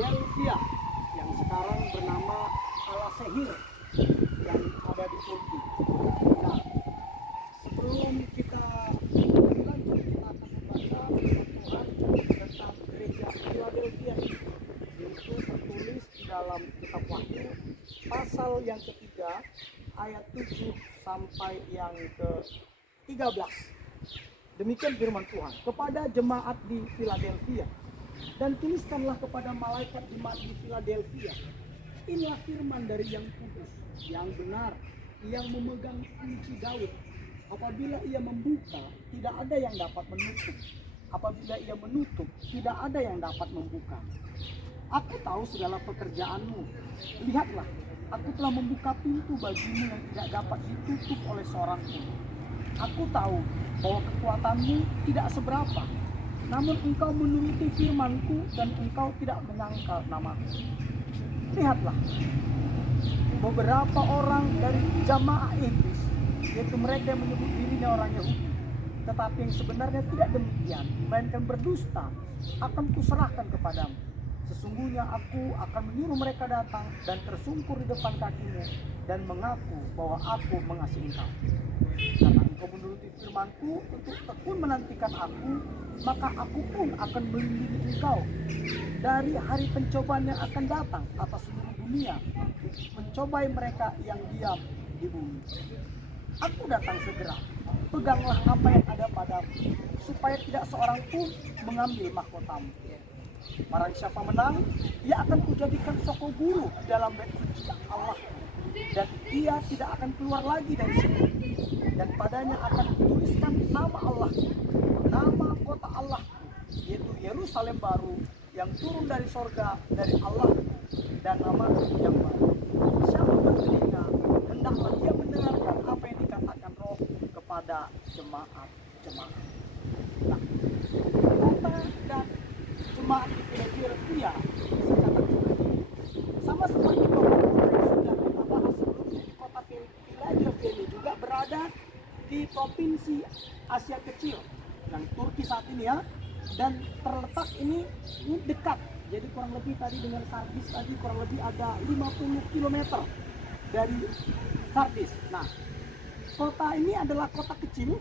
Philadelphia yang sekarang bernama Al-Sehir yang ada di Turki. Nah, sebelum kita lanjut, kita akan membaca Tuhan tentang gereja Philadelphia ini, yaitu tertulis di dalam kitab Wahyu pasal yang ketiga ayat 7 sampai yang ke-13. Demikian firman Tuhan kepada jemaat di Philadelphia, dan tuliskanlah kepada malaikat jemaat di Philadelphia, inilah firman dari yang kudus, yang benar, yang memegang kunci Daud. Apabila ia membuka, tidak ada yang dapat menutup. Apabila ia menutup, tidak ada yang dapat membuka. Aku tahu segala pekerjaanmu. Lihatlah, aku telah membuka pintu bagimu yang tidak dapat ditutup oleh seorang pun. Aku tahu bahwa kekuatanmu tidak seberapa, namun engkau menuruti firmanku dan engkau tidak menyangkal namaku. Lihatlah, beberapa orang dari jamaah iblis, yaitu mereka yang menyebut dirinya orang Yahudi, tetapi yang sebenarnya tidak demikian, melainkan berdusta, akan kuserahkan kepadamu. Sesungguhnya aku akan menyuruh mereka datang dan tersungkur di depan kakimu dan mengaku bahwa aku mengasihi engkau. Karena engkau menuruti firmanku untuk tekun menantikan aku, maka aku pun akan melindungi engkau dari hari pencobaan yang akan datang atas seluruh dunia, mencobai mereka yang diam di bumi. Aku datang segera. Peganglah apa yang ada padamu, supaya tidak seorang pun mengambil mahkotamu. Barang siapa menang, ia akan kujadikan soko guru dalam bait suci Allah, dan ia tidak akan keluar lagi dari sini. Dan padanya akan dituliskan nama Allah, nama kota Allah, yaitu Yerusalem baru yang turun dari sorga dari Allah, dan nama yang baru. Siapa bertelinga, hendaklah dia mendengarkan apa yang dikatakan Roh kepada jemaat-jemaat. Nah, kota dan jemaat di Philadelphia secara sama seperti kota-kota yang sudah kita bahas sebelumnya. Kota Philadelphia ini juga berada di provinsi Asia Kecil yang Turki saat ini ya, dan terletak ini dekat. Jadi kurang lebih tadi dengan Sardis tadi kurang lebih ada 50 km dari Sardis. Nah, kota ini adalah kota kecil,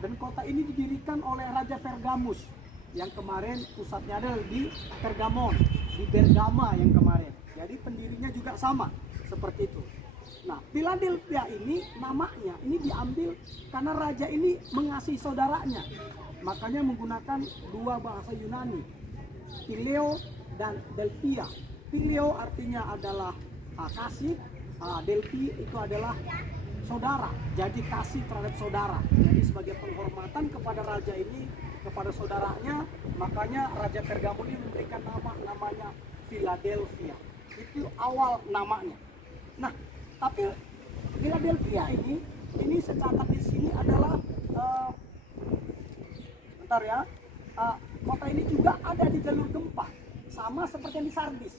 dan kota ini didirikan oleh Raja Pergamus yang kemarin pusatnya ada di Pergamon, di Bergama yang kemarin. Jadi pendirinya juga sama seperti itu. Nah, Philadelphia ini namanya ini diambil karena raja ini mengasihi saudaranya. Makanya menggunakan dua bahasa Yunani, Phileo dan Delphia. Phileo artinya adalah kasih, Delphi itu adalah saudara. Jadi kasih terhadap saudara. Jadi sebagai penghormatan kepada raja ini, kepada saudaranya, makanya Raja Pergamon ini memberikan namanya Philadelphia. Itu awal namanya. Nah, tapi Philadelphia ini secatat di sini adalah bentar ya. Kota ini juga ada di jalur gempa, sama seperti yang di Sardis.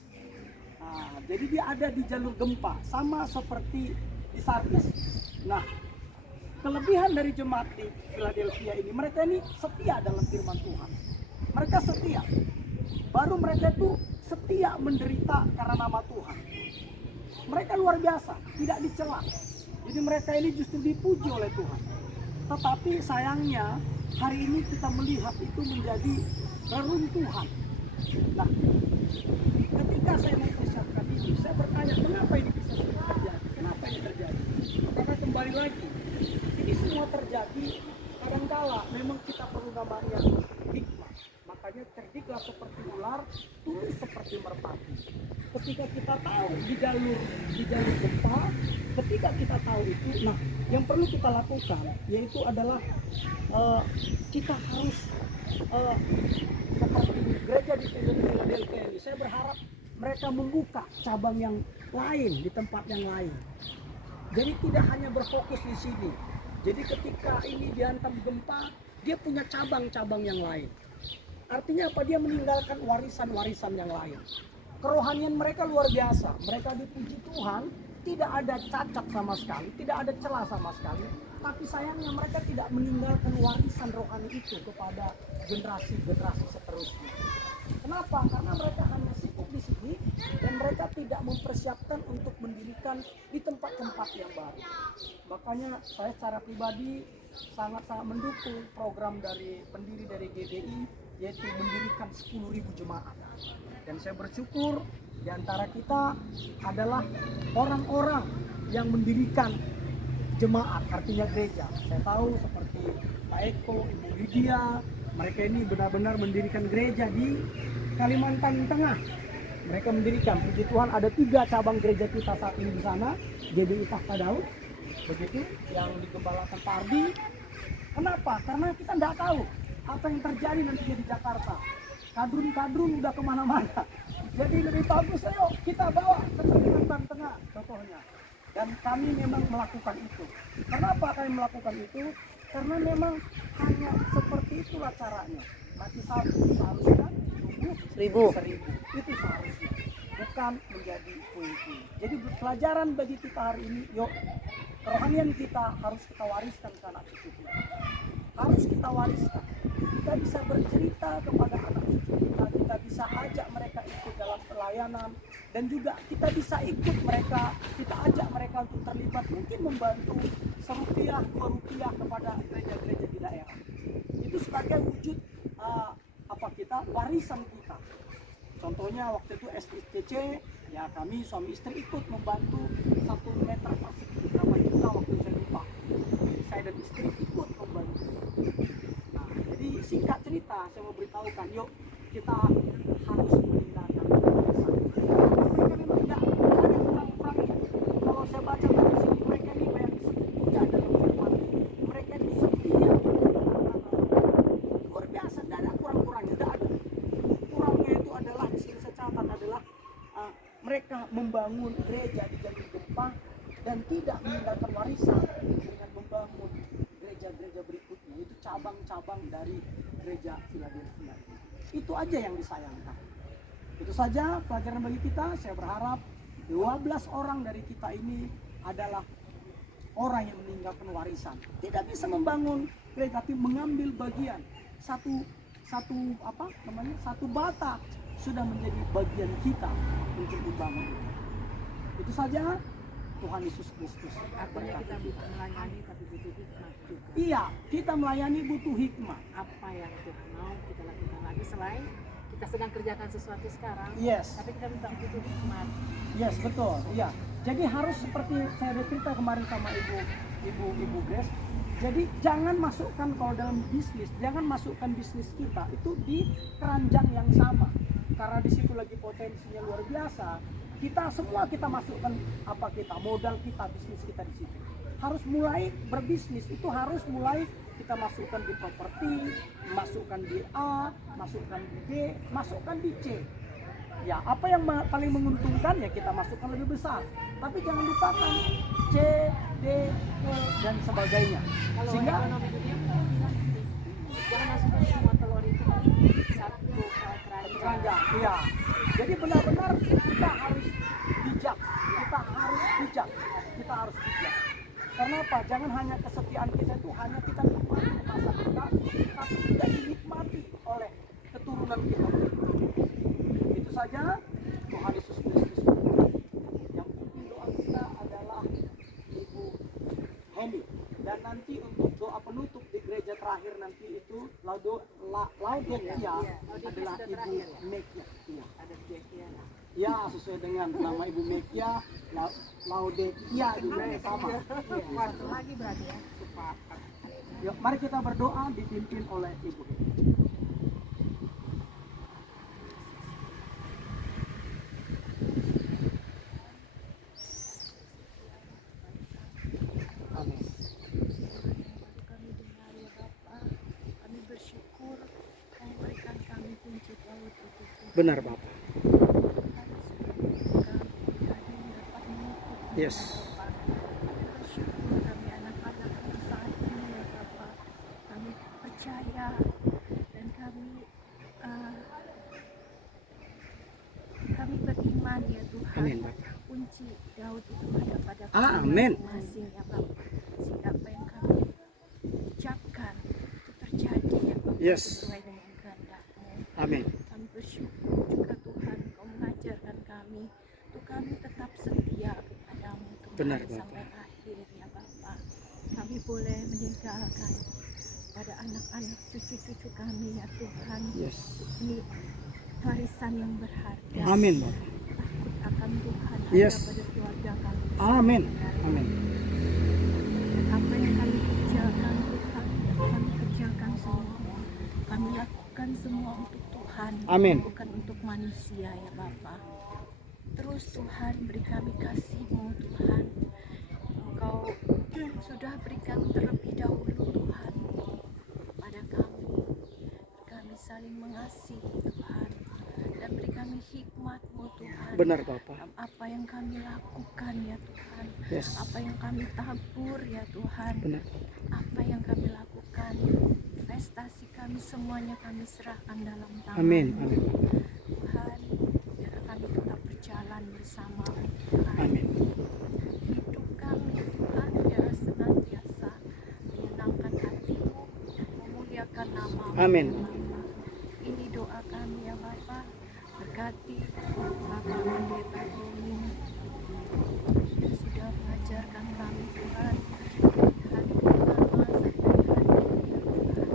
Nah, jadi dia ada di jalur gempa, sama seperti di Sardis. Nah, kelebihan dari jemaat di Philadelphia ini, mereka ini setia dalam firman Tuhan. Mereka setia. Baru mereka itu setia menderita karena nama Tuhan. Mereka luar biasa, tidak dicela. Jadi mereka ini justru dipuji oleh Tuhan. Tetapi sayangnya hari ini kita melihat itu menjadi reruntuhan. Nah, ketika saya mempersiapkan ini, saya bertanya kenapa ini bisa terjadi? Kenapa ini terjadi? Karena kembali lagi, ini semua terjadi kadangkala memang kita perlu namanya hikmah. Makanya cerdiklah seperti ular, tunduk seperti merpati. Ketika kita tahu di jalur gempa, ketika kita tahu itu, nah yang perlu kita lakukan yaitu adalah kita harus seperti gereja di Philadelphia ini. Saya berharap mereka membuka cabang yang lain di tempat yang lain. Jadi tidak hanya berfokus di sini. Jadi ketika ini dihantam gempa, dia punya cabang-cabang yang lain. Artinya apa? Dia meninggalkan warisan-warisan yang lain. Kerohanian mereka luar biasa. Mereka dipuji Tuhan, tidak ada cacat sama sekali, tidak ada celah sama sekali. Tapi sayangnya mereka tidak meninggalkan warisan rohani itu kepada generasi-generasi seterusnya. Kenapa? Karena mereka hanya sibuk sini dan mereka tidak mempersiapkan untuk mendirikan di tempat-tempat yang baru. Makanya saya secara pribadi sangat-sangat mendukung program dari pendiri dari GBI, yaitu mendirikan 10.000 jemaat. Dan saya bersyukur di antara kita adalah orang-orang yang mendirikan jemaat, artinya gereja. Saya tahu seperti Pak Eko, Ibu Lydia, mereka ini benar-benar mendirikan gereja di Kalimantan Tengah. Mereka mendirikan, puji Tuhan, ada 3 cabang gereja kita saat ini di sana, GBI Tahta Daud, begitu, yang digembalakan Pak Ardi. Kenapa? Karena kita tidak tahu apa yang terjadi nantinya di Jakarta. Kadrun-kadrun udah kemana-mana. Jadi lebih bagus, ayo kita bawa ke Kalimantan Tengah contohnya. Dan kami memang melakukan itu. Kenapa kami melakukan itu? Karena memang hanya seperti itulah caranya. Mati satu seharusnya tumbuh 1.000. Itu seharusnya. Bukan menjadi puing-puing. Jadi pelajaran bagi kita hari ini, yuk, kerohanian kita harus kita wariskan ke anak cucu kita. Harus kita wariskan. Kita bisa bercerita kepada anak cucu kita bisa ajak mereka ikut dalam pelayanan, dan juga kita bisa ikut mereka, kita ajak mereka untuk terlibat, mungkin membantu ₹1, ₹2 kepada gereja-gereja di daerah. Itu sebagai wujud warisan kita. Contohnya waktu itu STC, ya kami suami istri ikut membantu 1 meter persegi berapa juta waktu saya lupa. Saya dan istri ikut membantu. Nah, jadi singkat cerita saya mau beritahukan, yuk kita harus meninggalkan kebiasaan. Mereka memang tidak ada kurang-kurangnya. Kalau saya baca dari sini, mereka ini banyak setia dalam firman. Mereka ini setia. Luar biasa, tidak ada kurang-kurangnya, tidak ada. Kurangnya itu adalah, di sini saya catat adalah mereka membangun gereja di jalur gempa dan tidak meninggalkan warisan dengan membangun gereja-gereja berikutnya. Itu cabang-cabang dari gereja Philadelphia. Itu aja yang disayangkan. Itu saja pelajaran bagi kita. Saya berharap 12 orang dari kita ini adalah orang yang meninggalkan warisan. Tidak bisa membangun gereja, tapi mengambil bagian. Satu bata sudah menjadi bagian kita untuk dibangun. Itu saja. Tuhan Yesus Kristus. Artinya kita bukan melayani tapi butuh hikmah juga. Iya, kita melayani butuh hikmah. Apa yang Tuhan mau kita lakukan lagi selain kita sedang kerjakan sesuatu sekarang. Yes. Tapi kita minta butuh hikmat. Yes, betul. Iya. Jadi harus seperti saya udah cerita kemarin sama Ibu Grace. Jadi jangan masukkan, kalau dalam bisnis, jangan masukkan bisnis kita itu di keranjang yang sama. Karena di situ lagi potensinya luar biasa. Kita semua kita masukkan apa kita, modal kita, bisnis kita di situ. Harus mulai berbisnis itu harus mulai kita masukkan di properti, masukkan di A, masukkan di B, masukkan di C. Ya, apa yang paling menguntungkan ya kita masukkan lebih besar. Tapi jangan lupakan C, D, E dan sebagainya. Kalau Sehingga ekonomi dunia jangan masukkan semua telur itu satu keranjang. Iya. Jadi benar-benar kita harus bijak. Kita harus bijak. Karena apa? Jangan hanya kesetiaan kita itu hanya kita nikmati masa kita, tapi tidak dinikmati oleh keturunan kita. Itu saja. Tuhan Yesus Kristus. Yang penting doa kita adalah Ibu Hendy. Dan nanti untuk doa penutup di gereja terakhir nanti itu Laodikia adalah Ibu Mekia. Iya. Ada Mekia. Ya, sesuai dengan nama Ibu Mekia, Laodikia juga sama. Waktu lagi berarti ya. Sepakat. Yuk, mari kita berdoa dipimpin oleh Ibu. Amin. Kami dengar ya Bapa, kami bersyukur Kau berikan kami kunci laut itu Tuhan. Benar, Bapak. Kami sudah membuka hari dapat menutup Yes. Bapa. Kami bersyukur kami anak-anak yang saat ini ya Bapa. Kami percaya dan kami beriman ya Tuhan. Amin, Bapak. Kunci Daud itu ada pada Amin. masing-masing ya Bapak. Sehingga apa yang kami ucapkan itu terjadi ya Bapak, Yes. sesuai dengan kehendak-Mu. Amin. Kami bersyukur juga Tuhan Kau mengajar Benar, Tuhan Bapak. sampai akhir ya Bapak. Kami boleh meninggalkan pada anak-anak cucu-cucu kami ya Tuhan. Yes. Ini warisan yang berharga. Amin, Bapak. Takut akan Tuhan Yes. ada pada keluarga kami. Amin. Amin. Apa yang kami kerjakan Tuhan, kami kerjakan semua. Kami lakukan semua untuk Tuhan, Amin. bukan untuk manusia ya Bapa. Terus Tuhan beri kami kasih-Mu Tuhan. Engkau sudah berikan terlebih dahulu Tuhan pada kami. Kami saling mengasihi Tuhan. Dan beri kami hikmat-Mu Tuhan. Benar, Bapak. Dalam apa yang kami lakukan ya Tuhan. Yes. Apa yang kami tabur ya Tuhan. Benar. Apa yang kami lakukan, prestasi kami semuanya kami serahkan dalam tangan. Amin. Amin. Tuhan, biar kami tetap berjalan bersama Tuhan. Amin. Hidup kami Tuhan biar senantiasa menyenangkan hati-Mu, memuliakan nama-Mu. Amin. Bapa. Ini doa kami ya Bapa. Berkati Bapak Pendeta Romi yang sudah mengajarkan kami Tuhan hari pertama sampai hari ini ya Tuhan.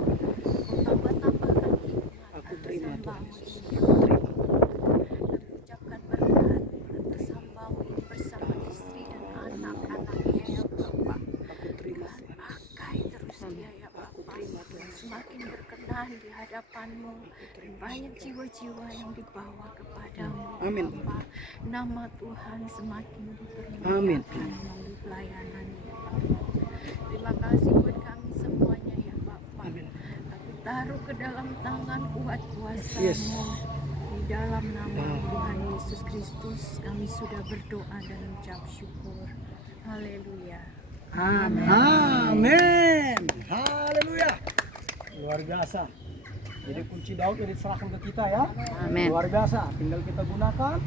Kau tambah-tambahkan hikmat Aku atas terima, Tuhan hamba-Mu Yesus. ini ya Tuhan. Dan ucapkan berkat atas hamba-Mu ini bersama istri dan anak-anaknya ya Bapak. Aku terima, Tuhan, Tuhan. pakai terus dia ya Aku Bapak. terima, Tuhan. Semakin berkenan di hadapan-Mu. Banyak jiwa-jiwa yang dibawa kepadamu Amin, Bapa. Nama Tuhan semakin Amin. dipermuliakan melalui pelayanan ya Bapa. Terima kasih buat kami semuanya ya Bapa. Amin. Kami taruh ke dalam tangan kuat kuasa-Mu. Yes. Di dalam nama Tuhan Yesus Kristus kami sudah berdoa dan mengucap syukur. Haleluya. Amin. Amin. Haleluya. Luar biasa. Jadi kunci Daud ini diserahkan ke kita ya. Amin. Luar biasa. Tinggal kita gunakan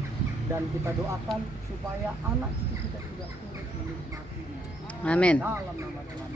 dan kita doakan supaya anak cucu kita juga turut menikmatinya. Amin. Dalam nama Tuhan.